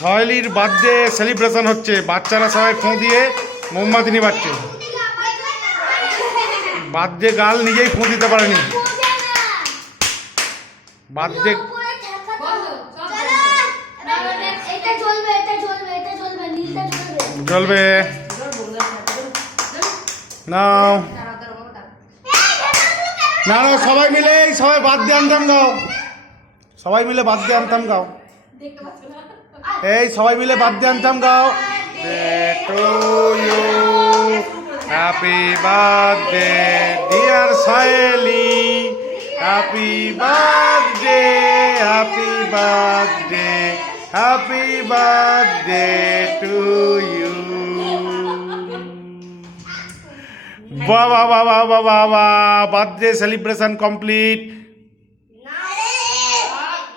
সাহেলির birthday celebration হচ্ছে, বাচ্চারা সবাই ফোঁ দিয়ে মোমবাতি নিবাচ্ছে। বার্থডে গার্ল নিজেই ফোঁ দিতে পারেনি। বার্থডে জ্বলবে নাও না না, সবাই মিলে সবাই বার্থডে আনতাম গাও, সবাই মিলে বার্থডে আনতাম গাও, এই সবাই মিলে বার্থডে আনতাম গাও। To you happy birthday dear সাহেলি, happy birthday, happy birthday, happy birthday to you. বাহ বাহ বাহ বাহ বাহ বাহ, বার্থডে সেলিব্রেশন কমপ্লিট।